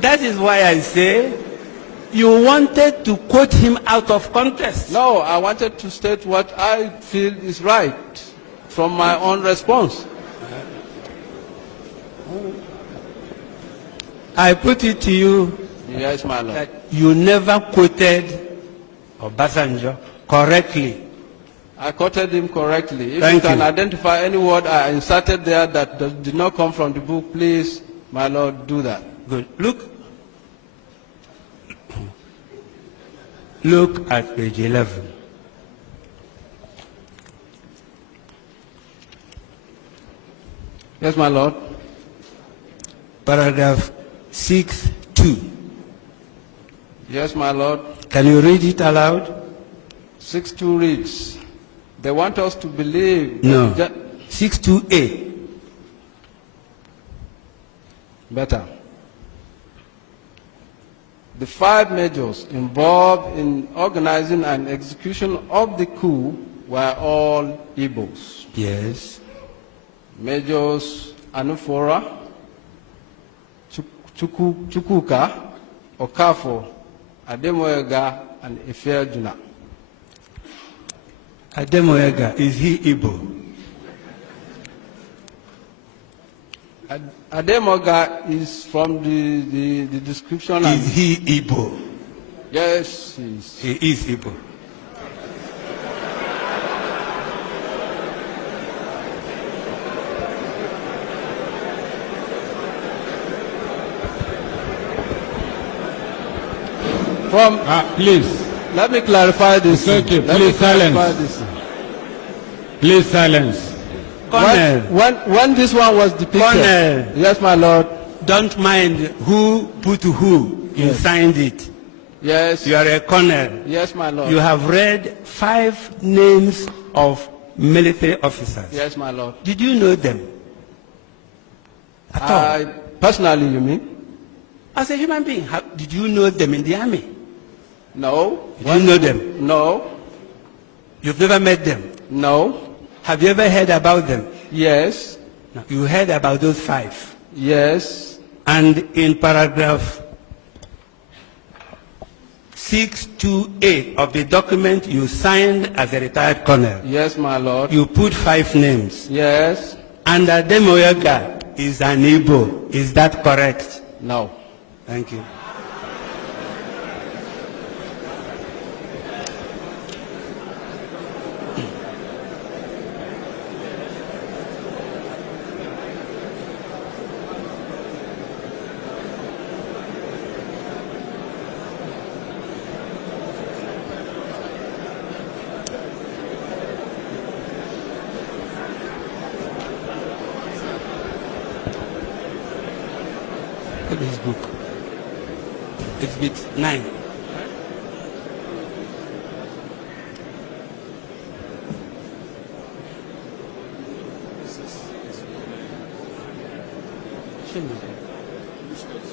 That is why I say you wanted to quote him out of context. No, I wanted to state what I feel is right from my own response. I put it to you. Yes, my lord. That you never quoted Obasanjo correctly. I quoted him correctly. If Thank you can you. identify any word I inserted there that did not come from the book, please, my lord, do that. Good. Look at page 11. Yes, my lord. Paragraph 6.2. Yes, my lord. Can you read it aloud? 6.2 reads, they want us to believe. No. 6.2a. Better. The 5 majors involved in organizing and execution of the coup were all Igbos. Yes. Majors Anufora, Chukwuka, Okafo, Ademoyega, and Ifeajuna. Ademoyega, is he Igbo? Ademoyega is from the description. Is he Igbo? Yes, he is. He is Igbo. Please. Let me clarify this. It's okay. Please silence. Please silence. Colonel. When this one was depicted. Colonel. Yes, my lord. Don't mind who put who. You Yes. signed it. Yes. You are a colonel. Yes, my lord. You have read 5 names of military officers. Yes, my lord. Did you know them? At all? Personally, you mean? As a human being, did you know them in the army? No. Did you know them? No. You've never met them? No. Have you ever heard about them? Yes. No. You heard about those 5. Yes. And in paragraph 628 of the document you signed as a retired colonel, Yes, my lord. you put 5 names. Yes. And Ademoyega is an Igbo. Is that correct? No. Thank you. Look at this book. Exhibit 9. Show him.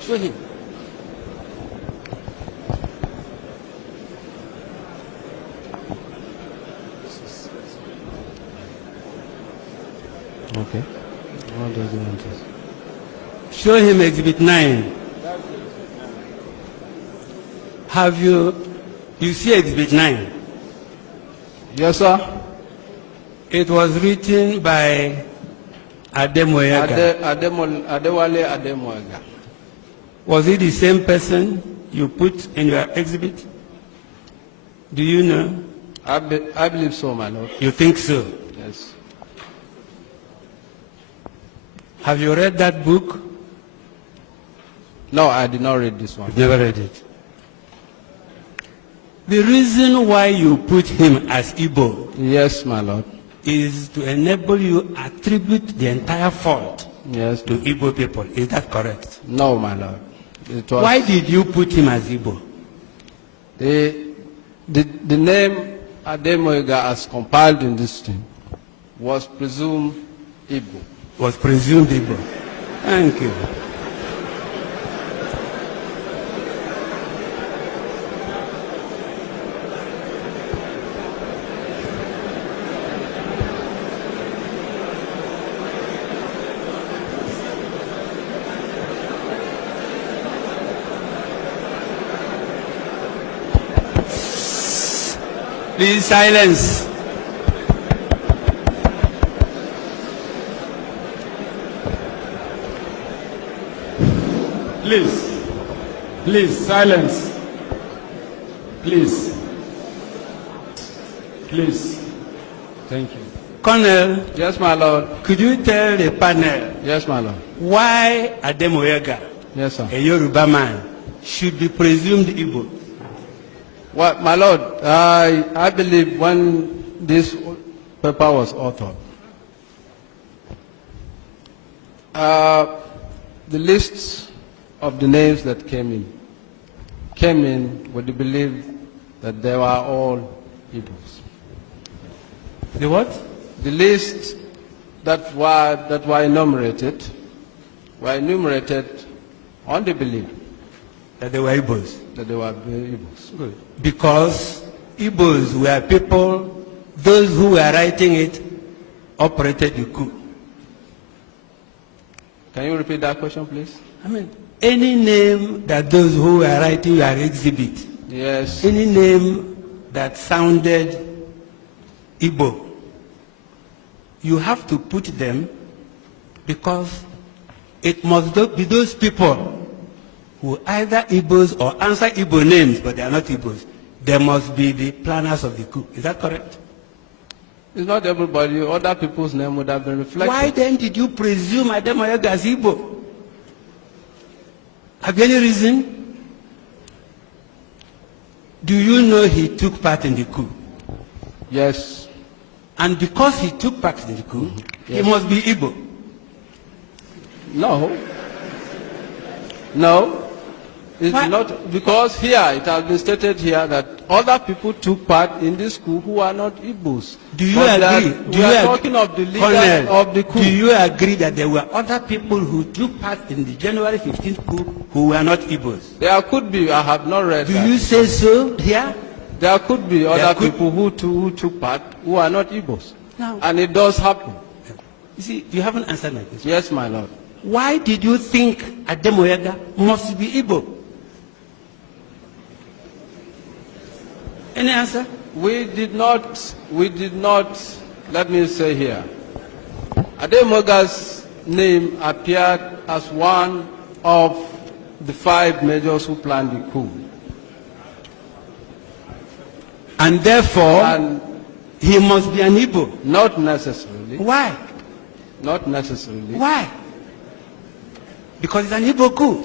Show him. Okay. What does he want to? Show him exhibit 9. Have you see exhibit 9? Yes, sir. It was written by Ademoyega. Adewale Ademoyega. Was it the same person you put in your exhibit? Do you know? I believe so, my lord. You think so? Yes. Have you read that book? No, I did not read this one. You've never read it. The reason why you put him as Igbo Yes, my lord. is to enable you attribute the entire fault Yes. to Igbo people. Is that correct? No, my lord. It was Why did you put him as Igbo? the name Ademoyega as compiled in this thing was presumed Igbo. Was presumed Igbo. Thank you. Please silence. Please, silence. Please. Thank you. Colonel, Yes, my lord. could you tell the panel Yes, my lord. why Ademoyega, Yes, sir. a Yoruba man, should be presumed Igbo? Well, my lord, I believe when this paper was authored, the lists of the names that came in with the belief that they were all Igbos. The what? The lists that were enumerated on the belief That they were Igbos. that they were Igbos. Good. Because Igbos were people, those who were writing it operated the coup. Can you repeat that question, please? I mean, any name that those who were writing your exhibit, Yes. any name that sounded Igbo, you have to put them because it must be those people who either Igbos or answer Igbo names, but they are not Igbos. They must be the planners of the coup. Is that correct? It's not everybody. Other people's name would have been reflected. Why then did you presume Ademoyega as Igbo? Have you any reason? Do you know he took part in the coup? Yes. And because he took part in the coup, Yes. he must be Igbo. No. No. It's Why? not, because here, it has been stated here that other people took part in this coup who are not Igbos. Do you But agree? we are talking of the leaders Colonel, of the coup. do you agree that there were other people who took part in the January 15th coup who were not Igbos? There could be, I have not read Do that. you say so here? There could be other could- people who took part who are not Igbos. No. And it does happen. You see, you haven't answered my question. Yes, my lord. Why did you think Ademoyega must be Igbo? Any answer? We did not, let me say here, Ademoyega's name appeared as one of the 5 majors who planned the coup. And therefore, And he must be an Igbo. not necessarily, Why? not necessarily. Why? Because it's an Igbo coup.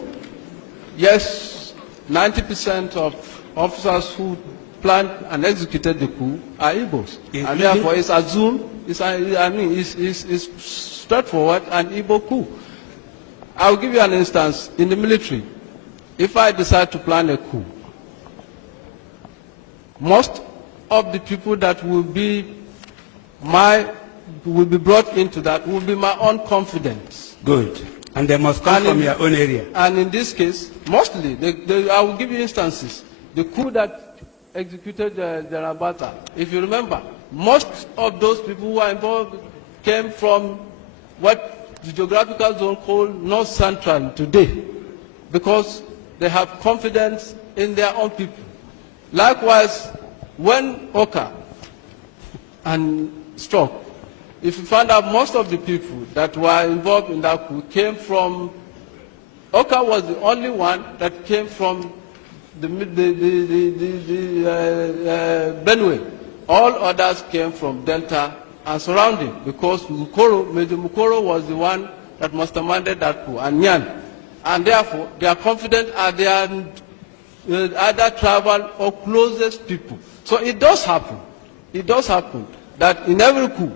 Yes, 90% of officers who planned and executed the coup are Igbos. Including- And therefore it's assumed, it's straightforward an Igbo coup. I'll give you an instance. In the military, if I decide to plan a coup, most of the people that will be brought into that will be my own confidants. Good. And they must come And from in- your own area. And in this case, mostly, I will give you instances. The coup that executed General Bata, if you remember, most of those people who are involved came from what the geographical zone called North Central today, because they have confidence in their own people. Likewise, when Oka and struck, if you find out most of the people that were involved in that coup came from, Oka was the only one that came from the Benue. All others came from Delta and surrounding, because Major Mukoro was the one that masterminded that coup, and Nyan. And therefore, they are confident and they are either tribal or closest people. So it does happen that in every coup,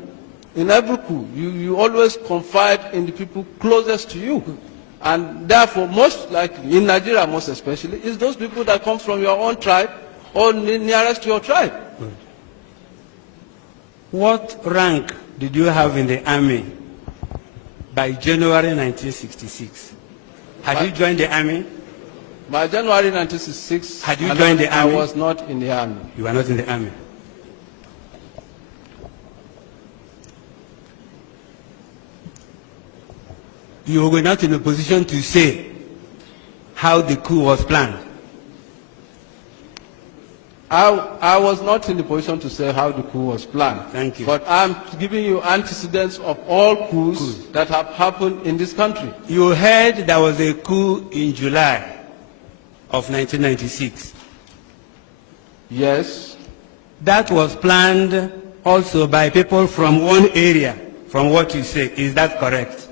you always confide in the people closest to you. And therefore, most likely, in Nigeria most especially, is those people that come from your own tribe or nearest to your tribe. What rank did you have in the army by January 1966? Had you joined the army? By January 1966, Had you joined the army? I was not in the army. You were not in the army. You were not in a position to say how the coup was planned. I was not in the position to say how the coup was planned. Thank you. But I'm giving you antecedents of all coups that have happened in this country. You heard there was a coup in July of 1996. Yes. That was planned also by people from one area, from what you say. Is that correct?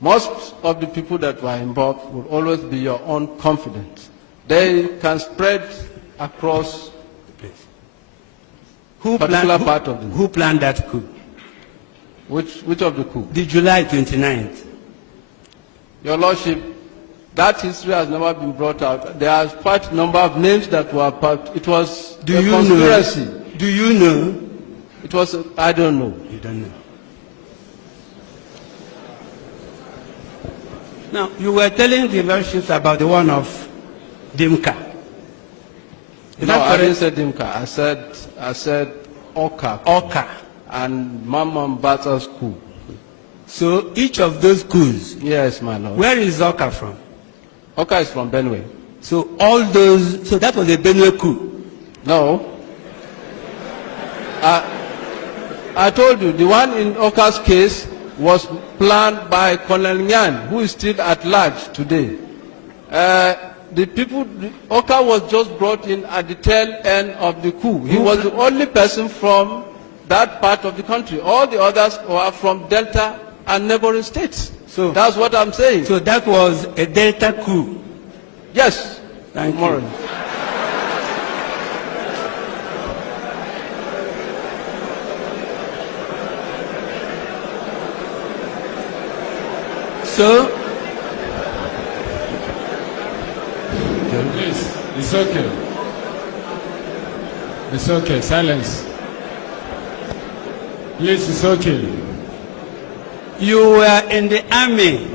Most of the people that were involved will always be your own confidence. They can spread across Who particular planned, part of the who planned that coup? Which of the coup? The July 29th. Your Lordship, that history has never been brought out. There are quite a number of names that were part. It was Do a you conspiracy. know? Do you know? It was, I don't know. You don't know. Now, you were telling the versions about the one of Dimka. Is No, that I didn't correct? say Dimka. I said Oka. Oka. And Mama Mbata's coup. So each of those coups, Yes, my Lord. where is Oka from? Oka is from Benue. So all those, so that was a Benue coup. No. I told you, the one in Oka's case was planned by Colonel Nyan, who is still at large today. Oka was just brought in at the tail end of the coup. He was the only person from that part of the country. All the others were from Delta and neighboring states. So that's what I'm saying. So that was a Delta coup. Yes. Thank Tomorrow. you. So, Please, it's okay. It's okay, silence. Please, it's okay. you were in the army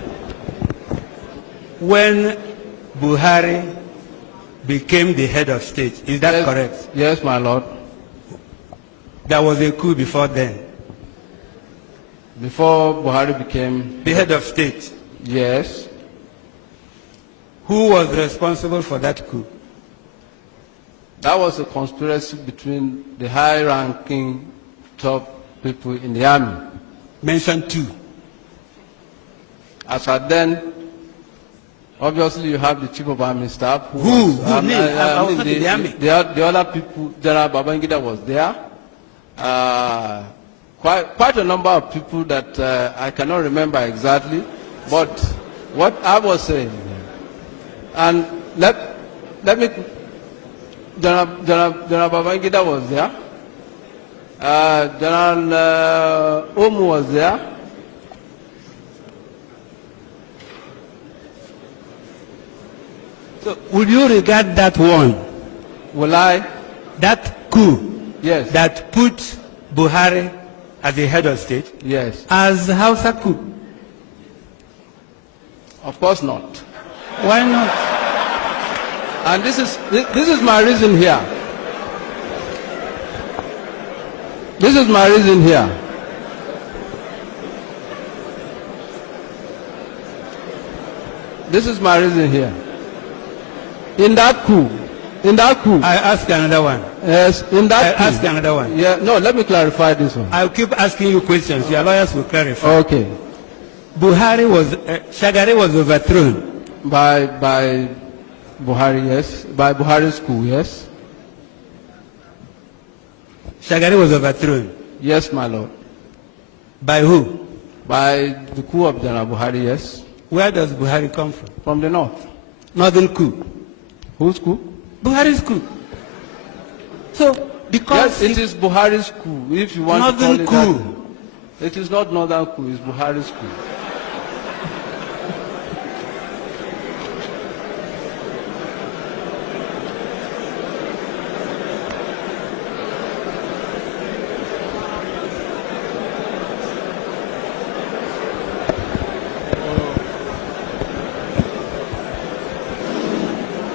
when Buhari became the head of state. Is that correct? Yes, my Lord. There was a coup before then. Before Buhari became The head of state. Yes. Who was responsible for that coup? That was a conspiracy between the high-ranking top people in the army. Mention two. As at then, obviously you have the chief of army staff. Who name? I was not in the army. The other people, General Babangida was there. Quite a number of people that I cannot remember exactly. But what I was saying, and let me, General Babangida was there. General Omu was there. So would you regard that one, Will I? that coup, Yes. that put Buhari as the head of state, Yes. as Hausa coup? Of course not. Why not? And this is my reason here. This is my reason here. This is my reason here. In that coup, I ask another one. yes, in that coup. Ask another one. Yeah, no, let me clarify this one. I'll keep asking you questions. Your lawyers will clarify. Okay. Shagari was overthrown. By Buhari, yes. By Buhari's coup, yes. Shagari was overthrown. Yes, my lord. By who? By the coup of General Buhari, yes. Where does Buhari come from? From the north. Northern coup. Whose coup? Buhari's coup. So, because Yes, it is Buhari's coup, if you want Northern to call it coup. that. It is not northern coup, it's Buhari's coup.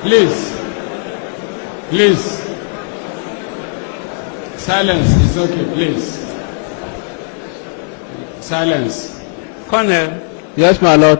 Please. Please. Silence is okay, please. Silence. Colonel, Yes, my lord.